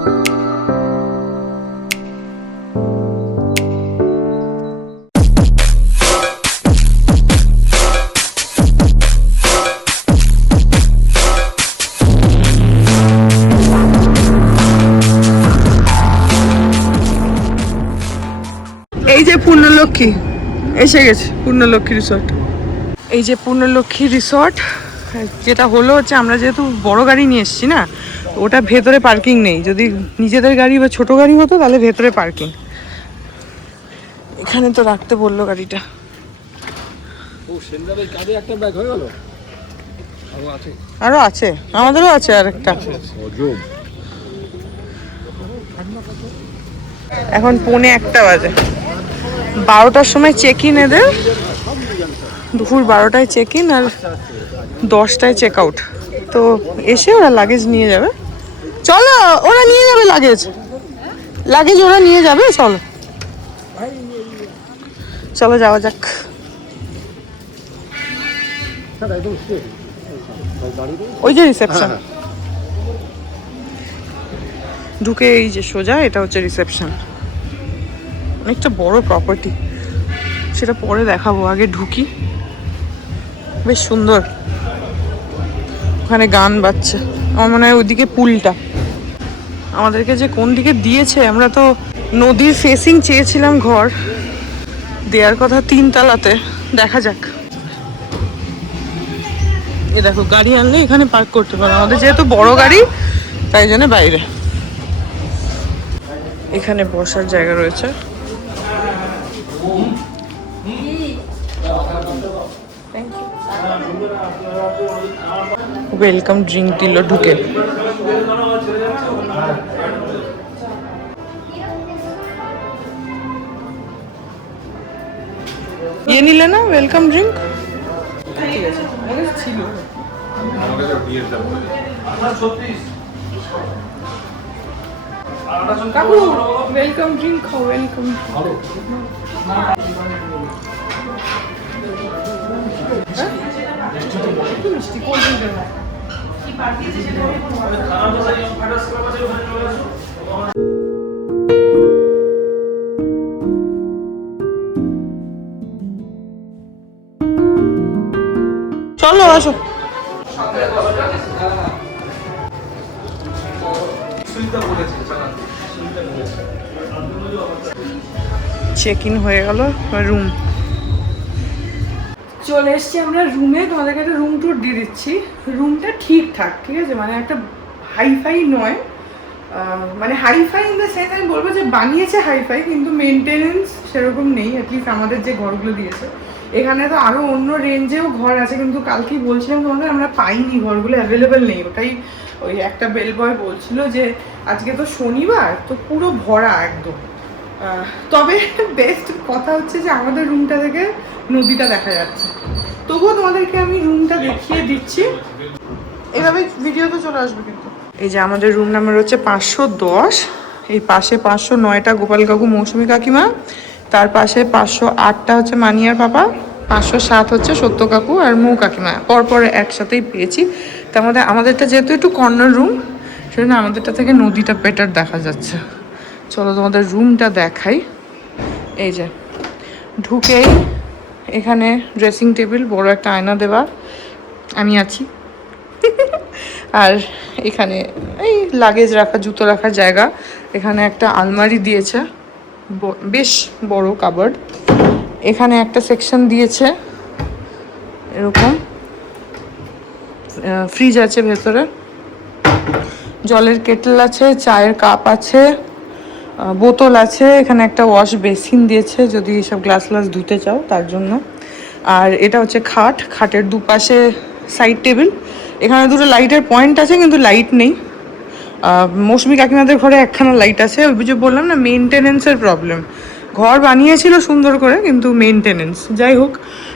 এই যে পূর্ণলক্ষ্মী এসে গেছে, পূর্ণলক্ষ্মী রিসর্ট। এই যে পূর্ণলক্ষ্মী রিসর্ট, যেটা হলো হচ্ছে আমরা যেহেতু বড় গাড়ি নিয়ে এসেছি না, ওটা ভেতরে পার্কিং নেই। যদি নিজেদের গাড়ি বা ছোট গাড়ি হতো তাহলে ভেতরে পার্কিং। এখানে তো রাখতে বললো গাড়িটা। আরো আছে, আমাদেরও আছে আর একটা। এখন 1:45 বাজে। 12টার সময় চেক ইন এদের, দুপুর 12টায় চেক ইন আর 10টায় চেক আউট। তো এসে ওরা লাগেজ নিয়ে যাবে। চলো, ওরা নিয়ে যাবে লাগেজ, লাগেজ ওরা নিয়ে যাবে। চলো চলো যাওয়া যাক। ওই যে রিসেপশন, ঢুকে এই যে সোজা এটা হচ্ছে রিসেপশন। অনেকটা বড় প্রপার্টি, সেটা পরে দেখাবো, আগে ঢুকি। বেশ সুন্দর, ওখানে গান বাজছে। আমার মনে হয় ওইদিকে পুলটা। আমাদেরকে যে কোন দিকে দিয়েছে, আমরা তো নদীর ফেসিং চেয়েছিলাম ঘর, দেওয়ার কথা 3 তলাতে। দেখা যাক। এ দেখো, গাড়ি আনলে এখানে পার্ক করতে পারো। আমাদের যেহেতু বড় গাড়ি তাই জন্য বাইরে। এখানে বসার জায়গা রয়েছে। ওয়েলকাম ড্রিঙ্ক দিল ঢুকে। ইয়ে নিলে না ওয়েলকাম ড্রিঙ্ক? ঠিক আছে, ছিল। কাকু ওয়েলকাম ড্রিঙ্ক খাও, ওয়েলকাম। মিষ্টি কোল্ড ড্রিঙ্ক না। চলো আসো। চেক ইন হয়ে গেল, রুম চলে এসছি আমরা রুমে। তোমাদেরকে একটা রুম ট্যুর দিয়ে দিচ্ছি। রুমটা ঠিকঠাক, ঠিক আছে, মানে একটা হাইফাই নয়, মানে হাইফাই ইন দ্য সেন্স আমি বলবো যে বানিয়েছে হাইফাই, কিন্তু মেনটেনেন্স সেরকম নেই। অ্যাটলিস্ট আমাদের যে ঘরগুলো দিয়েছে, এখানে তো আরও অন্য রেঞ্জেও ঘর আছে, কিন্তু কালকেই বলছিলাম তোমাদের আমরা পাইনি, ঘরগুলো অ্যাভেলেবেল নেই। ওটাই ওই একটা বেল বয় বলছিল যে আজকে তো শনিবার, তো পুরো ভরা একদম। তবে বেস্ট কথা হচ্ছে যে আমাদের রুমটা থেকে নদীটা দেখা যাচ্ছে। তবুও তোমাদেরকে আমি রুমটা দেখিয়ে দিচ্ছি, এভাবে ভিডিও তো চলে আসবে। কিন্তু এই যে আমাদের রুম নাম্বার হচ্ছে 510। এই পাশে 509টা গোপাল কাকু মৌসুমী কাকিমা, তার পাশে 508টা হচ্ছে মানিয়ার পাপা, 507 হচ্ছে সত্য কাকু আর মৌ কাকিমা। পরপর একসাথেই পেয়েছি। তার মধ্যে আমাদেরটা যেহেতু একটু কর্নার রুম, সেজন্য আমাদেরটা থেকে নদীটা বেটার দেখা যাচ্ছে। চলো তোমাদের রুমটা দেখাই। এই যে ঢুকেই এখানে ড্রেসিং টেবিল, বড় একটা আয়না দেওয়া, আমি আছি। আর এখানে এই লাগেজ রাখা, জুতো রাখার জায়গা। এখানে একটা আলমারি দিয়েছে, বেশ বড় কাবার্ড। এখানে একটা সেকশন দিয়েছে এরকম, ফ্রিজ আছে ভেতরে, জলের কেটল আছে, চায়ের কাপ আছে, বোতল আছে। এখানে একটা ওয়াশ বেসিন দিয়েছে যদি সব গ্লাস ধুতে চাও তার জন্য। আর এটা হচ্ছে খাট, খাটের দুপাশে সাইড টেবিল। এখানে দুটো লাইটের পয়েন্ট আছে, কিন্তু লাইট নেই। মৌসুমী কাকিমাদের ঘরে একখানা লাইট আছে। ওই যে বললাম না, মেনটেনেন্সের প্রবলেম। ঘর বানিয়েছিল সুন্দর করে, কিন্তু মেনটেনেন্স। যাই হোক,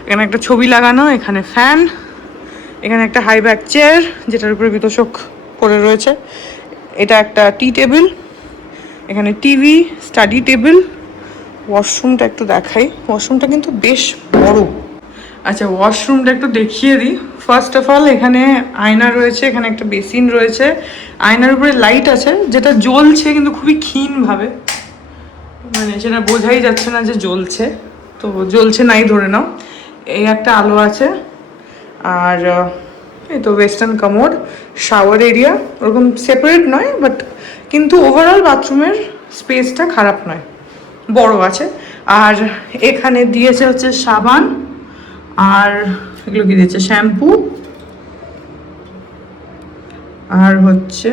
এখানে একটা ছবি লাগানো, এখানে ফ্যান, এখানে একটা হাই ব্যাক চেয়ার যেটার উপরে বিতোষক পড়ে রয়েছে। এটা একটা টি টেবিল, এখানে টিভি, স্টাডি টেবিল। ওয়াশরুমটা একটু দেখাই, ওয়াশরুমটা কিন্তু বেশ বড়। আচ্ছা, ওয়াশরুমটা একটু দেখিয়ে দিই। ফার্স্ট অফ অল এখানে আয়না রয়েছে, এখানে একটা বেসিন রয়েছে, আয়নার উপরে লাইট আছে যেটা জ্বলছে কিন্তু খুবই ক্ষীণভাবে, মানে সেটা বোঝাই যাচ্ছে না যে জ্বলছে, তো জ্বলছে নাই ধরে নাও। এই একটা আলো আছে, আর এই তো ওয়েস্টার্ন কামোড, শাওয়ার এরিয়া ওরকম সেপারেট নয়, বাট কিন্তু ওভারঅল বাথরুমের স্পেসটা খারাপ নয়, বড় আছে। আর এখানে দিয়েছে হচ্ছে সাবান, আর এগুলো কি দিয়েছে, শ্যাম্পু, আর হচ্ছে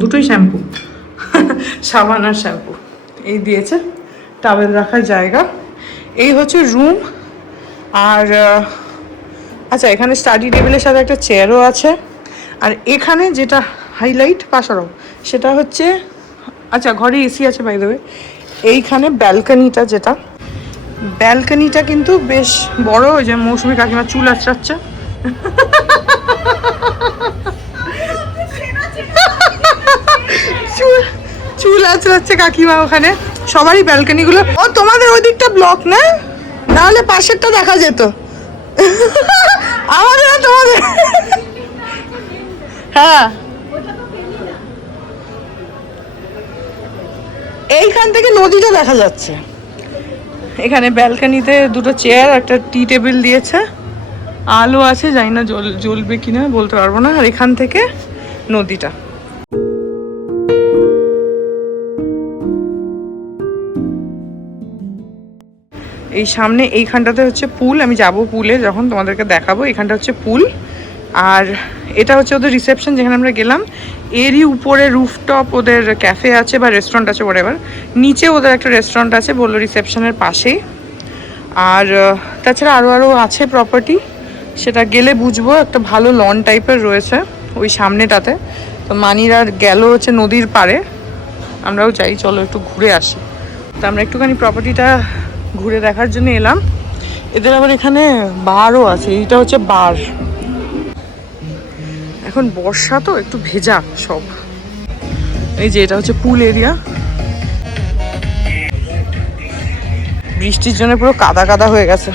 দুটোই শ্যাম্পু সাবান আর শ্যাম্পু এই দিয়েছে, টাওয়েল রাখার জায়গা। এই হচ্ছে রুম। আর আচ্ছা, এখানে স্টাডি টেবিলের সাথে একটা চেয়ারও আছে। আর এখানে যেটা হাইলাইট পাশারও সেটা হচ্ছে, আচ্ছা ঘরে এসি আছে বাই দ্য ওয়ে। এইখানে ব্যালকনিটা কিন্তু বেশ বড়। ওই যে মৌসুমী কাকিমা চুল আঁচড়াচ্ছে চুল আঁচড়াচ্ছে কাকিমা ওখানে। সবারই ব্যালকনিগুলো, ও তোমাদের ওই দিকটা ব্লক না, নাহলে পাশেরটা দেখা যেত আমাদের না তোমাদের। হ্যাঁ, এইখান থেকে নদীটা দেখা যাচ্ছে। এখানে ব্যালকনিতে দুটো চেয়ার, একটা টি টেবিল দিয়েছে, আলো আছে, জানি না জ্বলবে কিনা বলতে পারবো না। আর এখান থেকে নদীটা। এই সামনে এইখানটাতে হচ্ছে পুল, আমি যাব পুলে যখন তোমাদেরকে দেখাবো। এখানটা হচ্ছে পুল, আর এটা হচ্ছে ওদের রিসেপশন যেখানে আমরা গেলাম। এরই উপরে রুফটপ ওদের ক্যাফে আছে বা রেস্টুরেন্ট আছে, ওয়াটএভার। নিচে ওদের একটা রেস্টুরেন্ট আছে, বললো রিসেপশনের পাশেই। আর তাছাড়া আরও আছে প্রপার্টি, সেটা গেলে বুঝবো। একটা ভালো লন টাইপের রয়েছে ওই সামনেটাতে। তো মানিরা গেল হচ্ছে নদীর পাড়ে, আমরাও চাই চলো একটু ঘুরে আসি। তো আমরা একটুখানি প্রপার্টিটা ঘুরে দেখার জন্য এলাম। এদের আবার এখানে বারও আছে, এইটা হচ্ছে বার। এখন বর্ষা তো একটু ভেজা সব। এই যে এটা হচ্ছে পুল এরিয়া, বৃষ্টির জন্য পুরো কাদা কাদা হয়ে গেছে।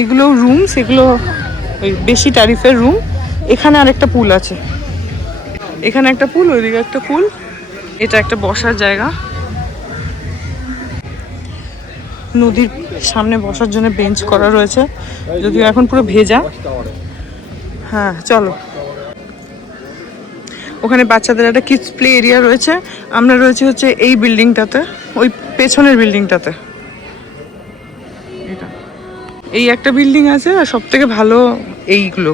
এগুলো রুমস, এগুলো ওই বেশি ট্যারিফের রুম। এখানে আরেকটা পুল আছে, এখানে একটা পুল, ওইদিকে একটা পুল। এটা একটা বসার জায়গা, নদীর সামনে বসার জন্য বেঞ্চ করা রয়েছে, যদিও এখন পুরো ভেজা। হ্যাঁ চলো, ওখানে বাচ্চাদের একটা কিডস প্লে এরিয়া রয়েছে। আমরা রয়েছে হচ্ছে এই বিল্ডিংটাতে, ওই পেছনের বিল্ডিংটাতে। এই একটা বিল্ডিং আছে, আর সব থেকে ভালো এইগুলো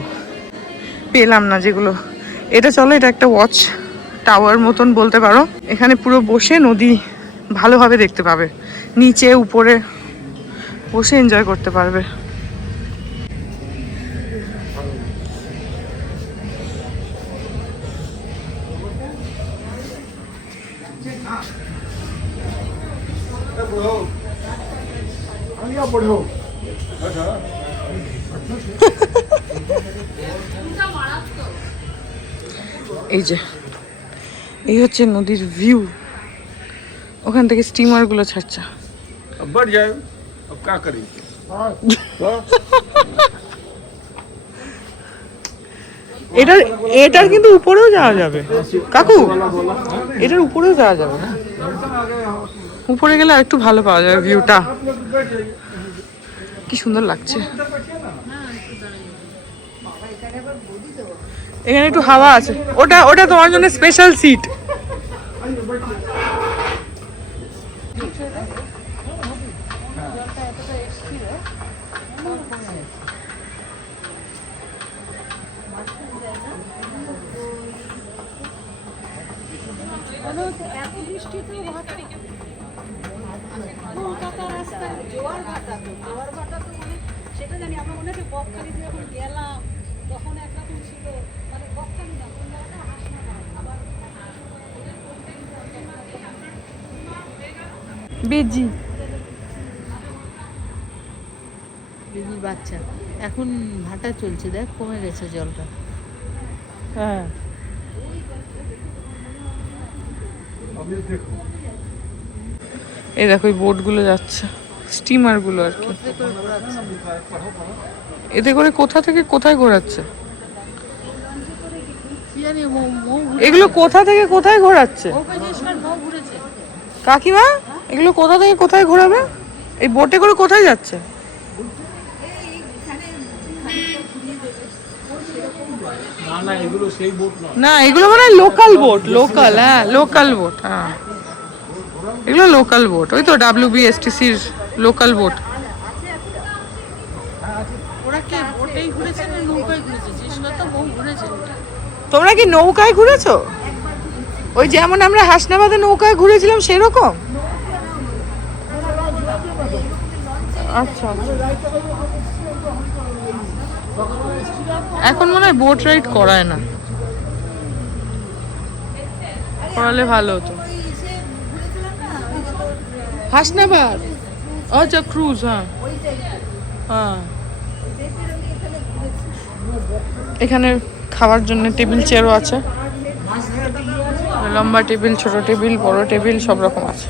পেলাম না যেগুলো। এটা চলো, এটা একটা ওয়াচ টাওয়ার মতন বলতে পারো। এখানে পুরো বসে নদী ভালোভাবে দেখতে পাবে, নিচে উপরে বসে এনজয় করতে পারবে। এই যে এই হচ্ছে নদীর ভিউ, ওখান থেকে স্টিমার গুলো ছাড়ছে। এটার কিন্তু উপরেও যাওয়া যাবে কাকু, এটার উপরেও যাওয়া যাবে। উপরে গেলে আর একটু ভালো পাওয়া যাবে ভিউটা। কি সুন্দর লাগছে, এখানে একটু হাওয়া আছে। ওটা ওটা তোমার জন্য স্পেশাল সিট। বেজি বেজি বাচ্চা এখন ভাটা চলছে, দেখ কমে গেছে জলটা। হ্যাঁ এই দেখো এই বোটগুলো যাচ্ছে, স্টিমারগুলো আর কি। এতে করে কোথা থেকে কোথায় ঘোরাচ্ছে? এগুলো কোথা থেকে কোথায় ঘোরাচ্ছে কাকিমা? এগুলো কোথা থেকে কোথায় ঘোরাবে? এই বোটে করে কোথায় যাচ্ছে? না এগুলো মানে লোকাল বোট, লোকাল, হ্যাঁ লোকাল বোট, হ্যাঁ এগুলো লোকাল বোট, ওই তো WBSTCর লোকাল বোট। তোমরা কি নৌকায় ঘুরেছো? ওই যেমন আমরা হাসনাবাদে নৌকায় ঘুরেছিলাম সেরকম? আচ্ছা এখন মনে হয় বোট রাইড করায় না, করালে ভালো হতো। হাসনাবাদ, আচ্ছা ক্রুজ, হ্যাঁ হ্যাঁ। এখানে খাওয়ার জন্য টেবিল চেয়ারও আছে, লম্বা টেবিল, ছোট টেবিল, বড় টেবিল, সব রকম আছে।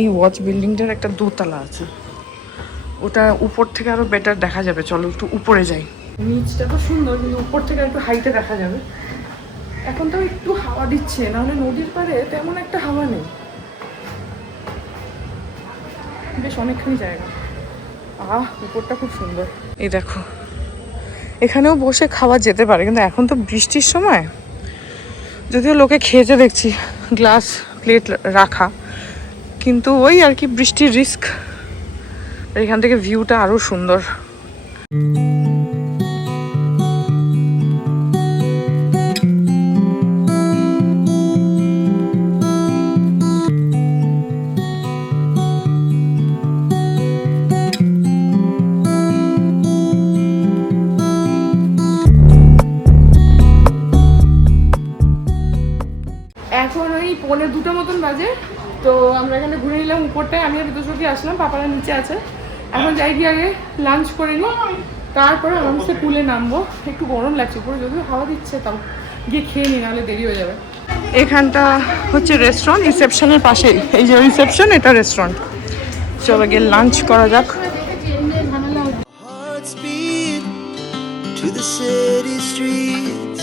এই ওয়াচ বিল্ডিংটার একটা দোতলা আছে, ওটা উপর থেকে আরো বেটার দেখা যাবে। চলো একটু উপরে যাই। নিচটা তো সুন্দর কিন্তু উপর থেকে একটু হাইটে দেখা যাবে। এখন তো একটু হাওয়া দিচ্ছে, নাহলে নদীর পাড়ে তেমন একটা হাওয়া নেই। বেশ অনেকখানি জায়গা। উপরটা খুব সুন্দর। এই দেখো এখানেও বসে খাওয়া যেতে পারে, কিন্তু এখন তো বৃষ্টির সময়, যদিও লোকে খেয়েছে দেখছি গ্লাস প্লেট রাখা, কিন্তু ওই আর কি বৃষ্টির রিস্ক। এখান থেকে ভিউটা আরো সুন্দর। এখন আমরা এখানে ঘুরে নিলাম উপরটায়, আমি আর ঋতুসখী আসলাম, পাপারা নিচে আছে। এখন যাই গিয়ে আগে লাঞ্চ করে নিই, তারপরে আরামসে পুলে নামবো। একটু গরম লাগছে উপরে, যদিও হাওয়া দিচ্ছে, তাও গিয়ে খেয়ে নিই, নাহলে দেরি হয়ে যাবে। এখানটা হচ্ছে রেস্টুরেন্ট, রিসেপশনের পাশেই। এই যে রিসেপশন, এটা রেস্টুরেন্ট। চলো গিয়ে লাঞ্চ করা যাক। Hearts beat to the city streets.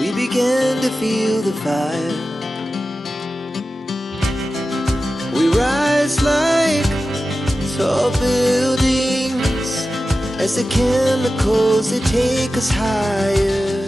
We began to feel the fire. We rise like tall buildings as the chemicals they take us higher.